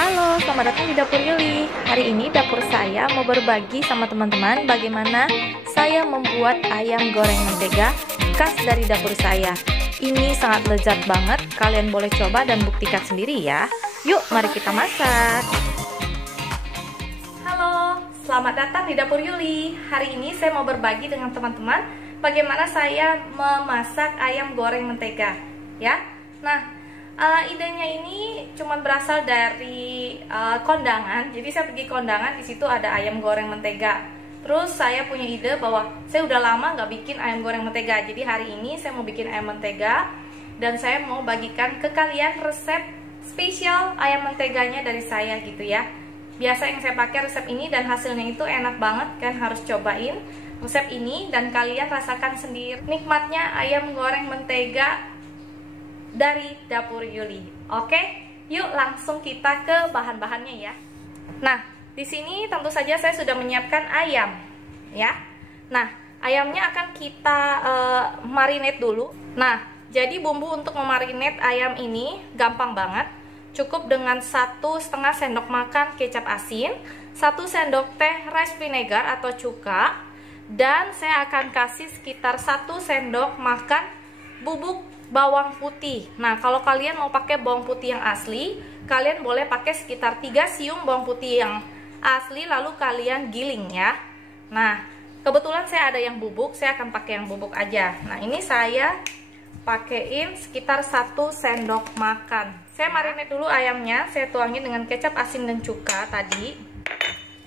Halo, selamat datang di Dapur Yuli. Hari ini dapur saya mau berbagi sama teman-teman bagaimana saya membuat ayam goreng mentega khas dari dapur saya. Ini sangat lezat banget, kalian boleh coba dan buktikan sendiri ya. Yuk, mari kita masak. Halo, selamat datang di Dapur Yuli. Hari ini saya mau berbagi dengan teman-teman bagaimana saya memasak ayam goreng mentega, ya. Nah, idenya ini cuma berasal dari kondangan. Jadi saya pergi kondangan, di situ ada ayam goreng mentega. Terus saya punya ide bahwa saya udah lama nggak bikin ayam goreng mentega. Jadi hari ini saya mau bikin ayam mentega dan saya mau bagikan ke kalian resep spesial ayam menteganya dari saya gitu ya. Biasa yang saya pakai resep ini dan hasilnya itu enak banget, kan harus cobain resep ini dan kalian rasakan sendiri nikmatnya ayam goreng mentega dari Dapur Yuli. Oke, yuk langsung kita ke bahan-bahannya ya. Nah, di sini tentu saja saya sudah menyiapkan ayam, ya. Nah, ayamnya akan kita marinate dulu. Nah, jadi bumbu untuk memarinate ayam ini gampang banget. Cukup dengan 1,5 sendok makan kecap asin, 1 sendok teh rice vinegar atau cuka, dan saya akan kasih sekitar 1 sendok makan bubuk bawang putih. Nah, kalau kalian mau pakai bawang putih yang asli, kalian boleh pakai sekitar 3 siung bawang putih yang asli, lalu kalian giling ya. Nah, kebetulan saya ada yang bubuk, saya akan pakai yang bubuk aja. Nah, ini saya pakein sekitar 1 sendok makan. Saya marinate dulu ayamnya, saya tuangin dengan kecap asin dan cuka tadi.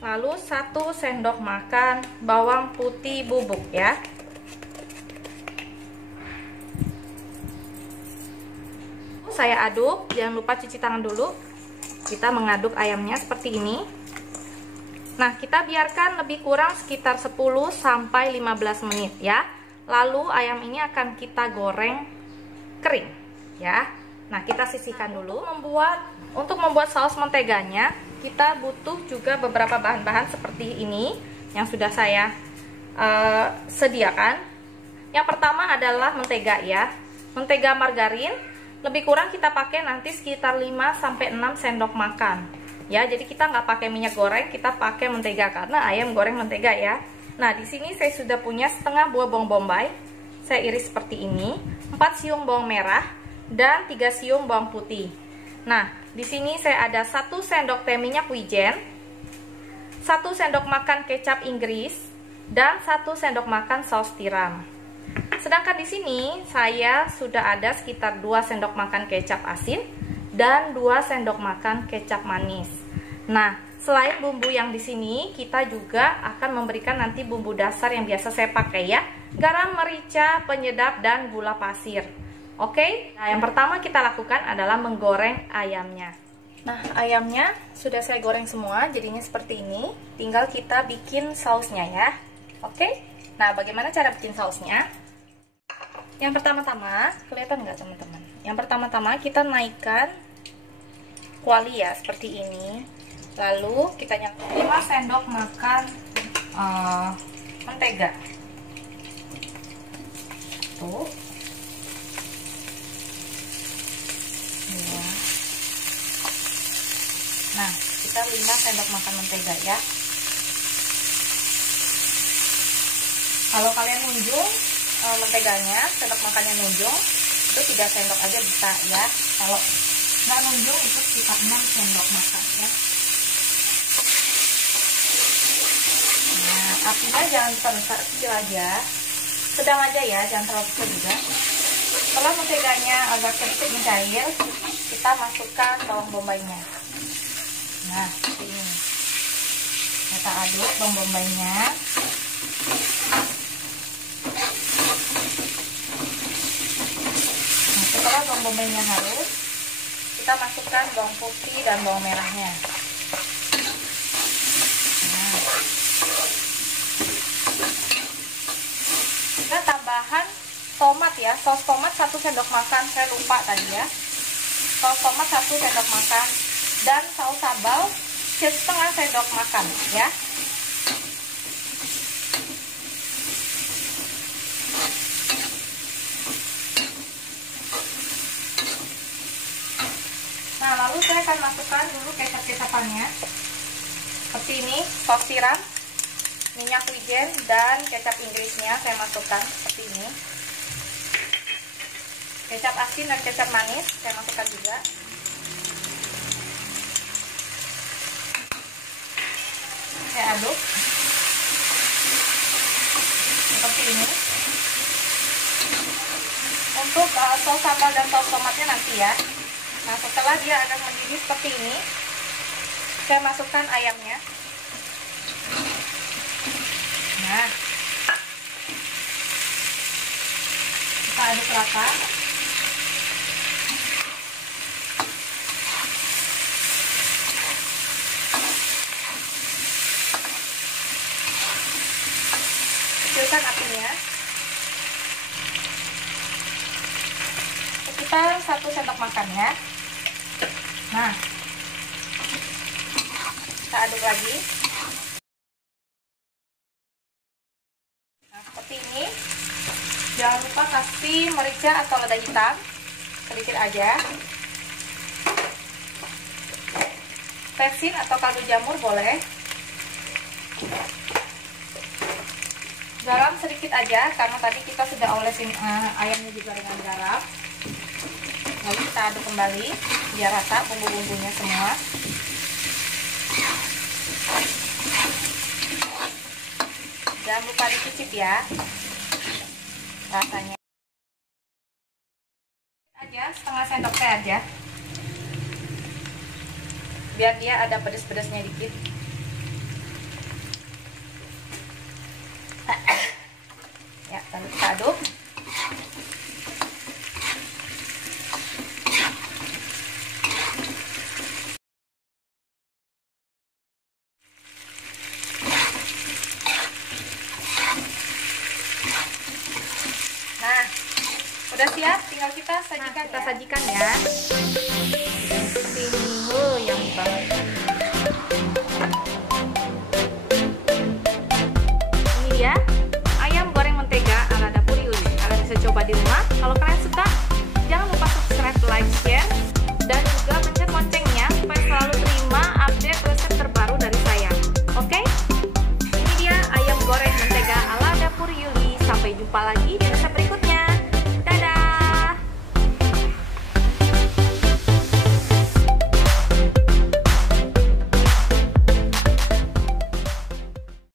Lalu 1 sendok makan bawang putih bubuk ya. Saya aduk, jangan lupa cuci tangan dulu. Kita mengaduk ayamnya seperti ini. Nah, kita biarkan lebih kurang sekitar 10 sampai 15 menit ya. Lalu ayam ini akan kita goreng kering ya. Nah, kita sisihkan dulu. Untuk membuat saus menteganya, kita butuh juga beberapa bahan-bahan seperti ini yang sudah saya sediakan. Yang pertama adalah mentega ya. Mentega margarin. Lebih kurang kita pakai nanti sekitar 5-6 sendok makan ya. Jadi kita nggak pakai minyak goreng, kita pakai mentega karena ayam goreng mentega ya. Nah, di sini saya sudah punya setengah buah bawang bombay, saya iris seperti ini, 4 siung bawang merah dan 3 siung bawang putih. Nah, di sini saya ada 1 sendok teh minyak wijen, 1 sendok makan kecap Inggris dan 1 sendok makan saus tiram. Sedangkan di sini saya sudah ada sekitar 2 sendok makan kecap asin dan 2 sendok makan kecap manis. Nah, selain bumbu yang di sini, kita juga akan memberikan nanti bumbu dasar yang biasa saya pakai ya. Garam, merica, penyedap dan gula pasir. Oke? Nah, yang pertama kita lakukan adalah menggoreng ayamnya. Nah, ayamnya sudah saya goreng semua, jadinya seperti ini. Tinggal kita bikin sausnya ya. Oke? Nah, bagaimana cara bikin sausnya? Yang pertama-tama, kelihatan nggak teman-teman? Yang pertama-tama kita naikkan kuali ya, seperti ini. Lalu kita nyalakan 5 sendok makan mentega. Tuh. Ya. Nah, kita 5 sendok makan mentega ya. Kalau kalian nunjuk menteganya, sendok makannya nunjung, itu 3 sendok aja bisa ya. Kalau nggak nunjung itu sekitar 6 sendok makan ya. Nah, apinya jangan terlalu kecil aja, sedang aja ya, jangan terlalu kecil juga. Kalau menteganya agak sedikit mencair, kita masukkan bawang bombaynya. Nah, seperti ini. Kita aduk bawang bombaynya. Setelah bawang bombaynya halus, kita masukkan bawang putih dan bawang merahnya. Nah, kita tambahan tomat ya, saus tomat 1 sendok makan, saya lupa tadi ya. Saus tomat 1 sendok makan dan saus sambal setengah sendok makan ya. Nah, lalu saya akan masukkan dulu kecap-kecapannya. Seperti ini, sos tiram, minyak wijen, dan kecap Inggrisnya saya masukkan seperti ini. Kecap asin dan kecap manis saya masukkan juga. Saya aduk seperti ini. Untuk saus sambal dan saus tomatnya nanti ya. Nah, setelah dia akan mendidih seperti ini, saya masukkan ayamnya. Nah, kita aduk rata. Kecilkan apinya. Sekitar 1 sendok makan ya. Nah, kita aduk lagi. Nah, seperti ini. Jangan lupa kasih merica atau lada hitam sedikit aja. Resin atau kaldu jamur boleh. Garam sedikit aja karena tadi kita sudah olesin ayamnya juga dengan garam. Lalu kita aduk kembali biar rata bumbu-bumbunya semua. Jangan lupa dicicip ya rasanya. Aja setengah sendok teh aja. Biar dia ada pedes-pedesnya dikit. Ya, lalu kita aduk. Nah, udah siap, tinggal kita sajikan. Kita sajikan ya. Ini yang banget. Ini dia ayam goreng mentega ala Dapur Yuli. Kalian bisa coba di rumah. Kalau kalian suka, jangan lupa subscribe, like, share, dan juga pencet loncengnya supaya selalu terima update resep terbaru dari saya. Oke? Ini dia ayam goreng mentega ala Dapur Yuli. Sampai jumpa lagi di